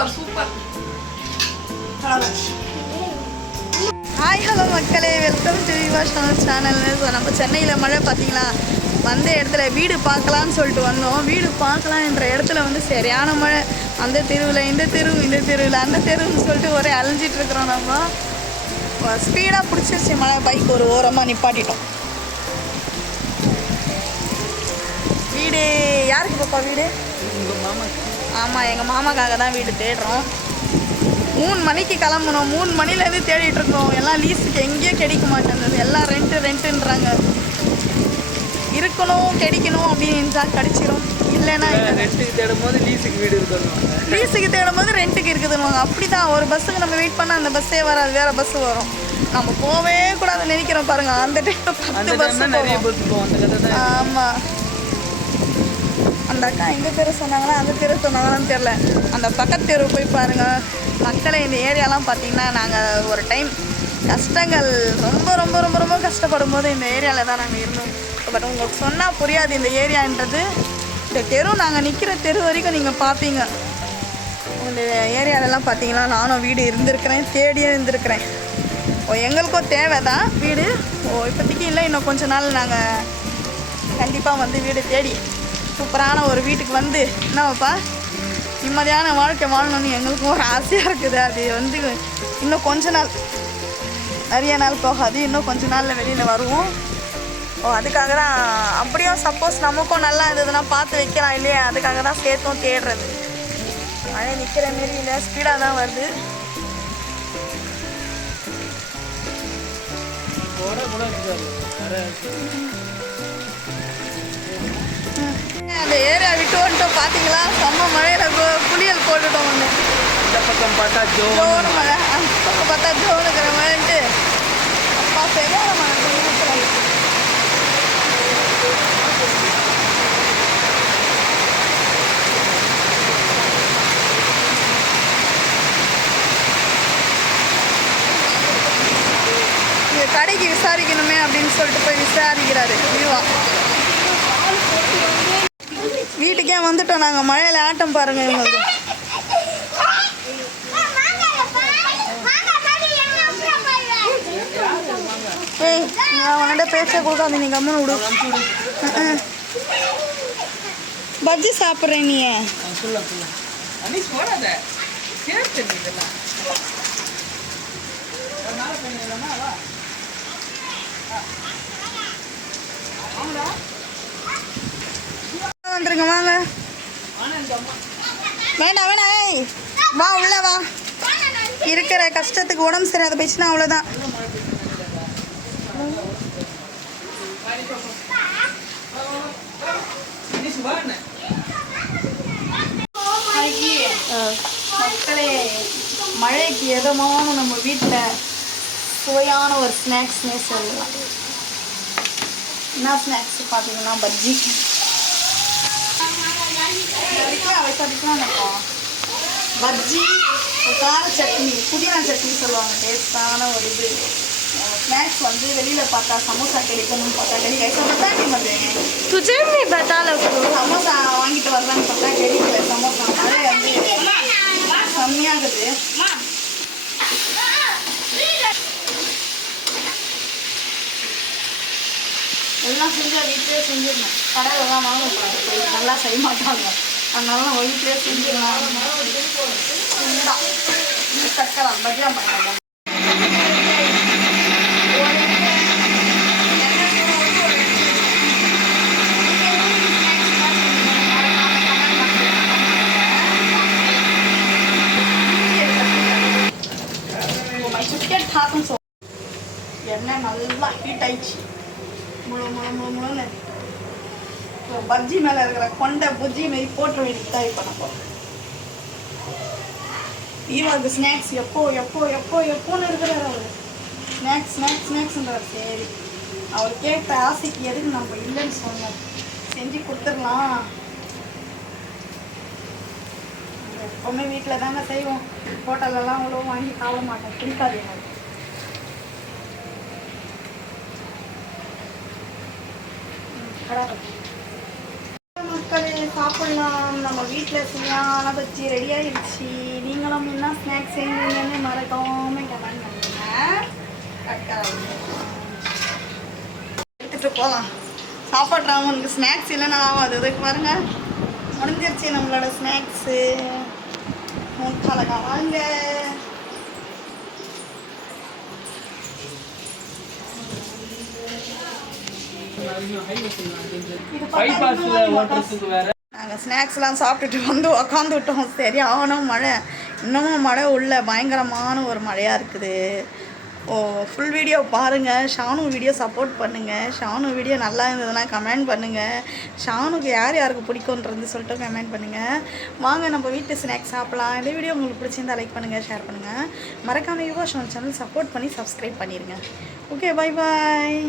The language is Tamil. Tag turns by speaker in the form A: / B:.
A: Super super.
B: ஹாய் ஹலோ மக்களே. வெல்கம் டு யுவாஷனல் சேனல் ஸோ நம்ம சென்னையில் மழை பார்த்தீங்களா? வந்த இடத்துல வீடு பார்க்கலான்னு சொல்லிட்டு வந்தோம். வீடு பார்க்கலாம் என்ற இடத்துல வந்து சரியான மழை. அந்த தெருவில் இந்த தெரு இந்த தெருவில் அந்த தெருவுன்னு சொல்லிட்டு ஒரே அலைஞ்சிட்டு இருக்கிறோம் நம்ம. ஸ்பீடாக பிடிச்சிருச்சு மழை. பைக் ஒரு ஓரமாக நிப்பாட்டிட்டோம். வீடு யாருக்கு பாப்பா வீடு? ஆமாம் எங்கள் மாமாக்காக தான் வீடு தேடுறோம். மூணு மணிக்கு கிளம்பணும். மூணு மணிலேருந்து தேடிட்டு இருக்கோம். எல்லாம் லீஸுக்கு எங்கேயும் கிடைக்க மாட்டேங்குது. எல்லாம் ரெண்ட்டு ரெண்ட்டுன்றாங்க இருக்கணும் கிடைக்கணும் அப்படின்னு நினச்சா கிடைச்சிரும். இல்லைன்னா இல்லை.
C: ரெண்டுக்கு தேடும் போது லீஸுக்கு வீடு இருக்கணும்
B: லீஸுக்கு தேடும் போது ரெண்ட்டுக்கு இருக்குதுன்னு அப்படி தான் ஒரு பஸ்ஸுக்கு நம்ம வெயிட் பண்ணால் அந்த பஸ்ஸே வராது. வேறு பஸ் வரும். நம்ம போவே கூடாதுன்னு நினைக்கிறோம் பாருங்க. அந்த டைம் பத்து பஸ் ஆமாம் அந்த அக்கா எந்த தெரு சொன்னாங்களா? அந்த தெரு சொன்னாங்களான்னு தெரில அந்த பக்கத்து தெரு போய் பாருங்கள் மக்களை இந்த ஏரியாலாம் பார்த்தீங்கன்னா நாங்கள் ஒரு டைம் கஷ்டங்கள் ரொம்ப ரொம்ப ரொம்ப ரொம்ப கஷ்டப்படும் போது இந்த ஏரியாவில் தான் நாங்கள் இருந்தோம். பட் உங்களுக்கு சொன்னால் புரியாது இந்த ஏரியான்றது. இந்த தெரு நாங்கள் நிற்கிற தெரு வரைக்கும் நீங்கள் பார்ப்பீங்க இந்த ஏரியாவிலலாம் பார்த்தீங்கன்னா நானும் வீடு இருந்திருக்கிறேன் தேடியே இருந்திருக்கிறேன். ஓ எங்களுக்கும் தேவை தான் வீடு. ஓ இப்போதைக்கு இல்லை இன்னும் கொஞ்ச நாள் நாங்கள் கண்டிப்பாக வந்து வீடு தேடி சூப்பரான ஒரு வீட்டுக்கு வந்து என்னவாப்பா நிம்மதியான வாழ்க்கை வாழணும்னு எங்களுக்கும் ஒரு ஆசையாக இருக்குது. அது வந்து இன்னும் கொஞ்ச நாள் நிறைய நாள் போகாது. இன்னும் கொஞ்ச நாளில் வெளியில் வருவோம். ஓ அதுக்காக தான் அப்படியும் சப்போஸ் நமக்கும் நல்லா இருந்ததுன்னா பார்த்து வைக்கலாம் இல்லையா? அதுக்காக தான் சேர்த்தும் தேடுறது. மழை நிற்கிற மாரி இல்லை ஸ்பீடாக தான் வருது.
C: போட கூட
B: அந்த ஏரியா விட்டு வந்துட்டோம் பார்த்தீங்களா செம்ம மழையில் புளியல் போட்டுட்டோம் ஒன்று
C: இந்த பக்கம் பார்த்தா
B: ஜோனு. மழை. அந்த பக்கம் பார்த்தா ஜோனுக்கிற மழைன்ட்டு. அப்பா சரியான மழை கடைக்கு விசாரிக்கணுமே அப்படின்னு சொல்லிட்டு போய் விசாரிக்கிறாரு வியூவா வீட்டுக்கே வந்துட்டோம் நாங்கள் மழையில் ஆட்டம் பாருங்க எங்களுக்கு. ஏய் நான் உன்கிட்ட பேச்ச கொடுக்காது நீ கம்மனு விடு. பஜ்ஜி சாப்பிட்றேன் நீ.
C: சொல்ல
B: வந்துருங்க வாங்க. வேண்டாம் வேணாம் ஏய் வா உள்ள வா. இருக்கிற கஷ்டத்துக்கு உடம்பு சரியாத போயிடுச்சுன்னா அவ்வளோதான் மக்களே மழைக்கு எதமான நம்ம வீட்டில் சுவையான ஒரு ஸ்நாக்ஸ்னே சொல்லலாம். என்ன ஸ்நாக்ஸ் பார்த்தீங்கன்னா பஜ்ஜி. பஜ்ஜி ஒரு கார சட்னி புதினா சட்னி சொல்லுவாங்க டேஸ்டான ஒரு இது ஸ்நாக்ஸ் வந்து வெளியில் பார்த்தா சமோசா கிடைக்கணும்னு பார்த்தா கிடைக்கல ऐसा पता नहीं मुझे
D: तुझे नहीं बता लो
B: சமோசா வாங்கிட்டு வரலான்னு பார்த்தா கிடைக்கல சமோசா மழை வந்து கம்மியாகுது எல்லாம் செஞ்சா வீட்டிலே செஞ்சிடணும் கடையில் தான் வாங்கக்கூடாது போய் நல்லா செய்ய மாட்டாங்க அதனால நம்ம வீட்டிலே செஞ்சிடலாம் இந்தா, இது பஜ்ஜியா பண்ணலாம் my எண்ணெய் நல்லா ஹீட் ஆயிடுச்சு. முழு முழு முழு முழுன்னு. இப்போ பஜ்ஜி மேலே இருக்கிற கொண்டை புஜ்ஜி மாரி போட்டு வேண்டியது தான் இப்போ நம்ம ஈவாக்கு ஸ்நாக்ஸ் எப்போ எப்போ எப்போ எப்போன்னு இருக்கிறார் அவர். ஸ்நாக்ஸ் ஸ்நாக்ஸ் ஸ்நாக்ஸ்ன்றார் சரி. அவர் கேட்ட ஆசைக்கு எதுக்கு நம்ம இல்லைன்னு சொன்னோம். செஞ்சு கொடுத்துடலாம். எப்போவுமே வீட்டில் தாங்க செய்வோம். ஹோட்டல்லலாம் அவ்வளோ வாங்கி சாப்பிட மாட்டேன் பிடிக்காது எனக்கு. ம், கடை. சாப்பிடலாம். நம்ம வீட்டில் சுவையான பச்சி ரெடி ஆயிடுச்சு. நீங்களும் என்ன ஸ்நாக்ஸ் செஞ்சீங்கன்னு மறக்காம கமெண்ட் பண்ணுங்க. எடுத்துட்டு போகலாம் சாப்பிட்றாங்க உனக்கு ஸ்நாக்ஸ் இல்லைன்னா ஆகாது. இதுக்கு பாருங்க. முடிஞ்சிருச்சு நம்மளோட ஸ்நாக்ஸு கலக்கா வாங்க.
C: பைபாஸ்ல ஓட்டுறதுக்கு வேற
B: நாங்கள் ஸ்நாக்ஸ்லாம் சாப்பிட்டுட்டு வந்து உக்காந்துவிட்டோம் சரி ஆகணும் மழை. இன்னமும் மழை உள்ள பயங்கரமான ஒரு மழையாக இருக்குது. ஓ ஃபுல் வீடியோ பாருங்கள் ஷானு வீடியோ சப்போர்ட் பண்ணுங்கள் ஷானு வீடியோ நல்லா இருந்ததுன்னா கமெண்ட் பண்ணுங்கள் ஷானுக்கு யார் யாருக்கு பிடிக்குன்றது சொல்லிட்டு கமெண்ட் பண்ணுங்கள் வாங்க நம்ம வீட்டு ஸ்நாக்ஸ் சாப்பிட்லாம். இந்த வீடியோ உங்களுக்கு பிடிச்சிருந்தா லைக் பண்ணுங்கள் ஷேர் பண்ணுங்கள் மறக்காம யுவா ஷான் சேனல் சப்போர்ட் பண்ணி சப்ஸ்கிரைப் பண்ணிடுங்க ஓகே பை பாய்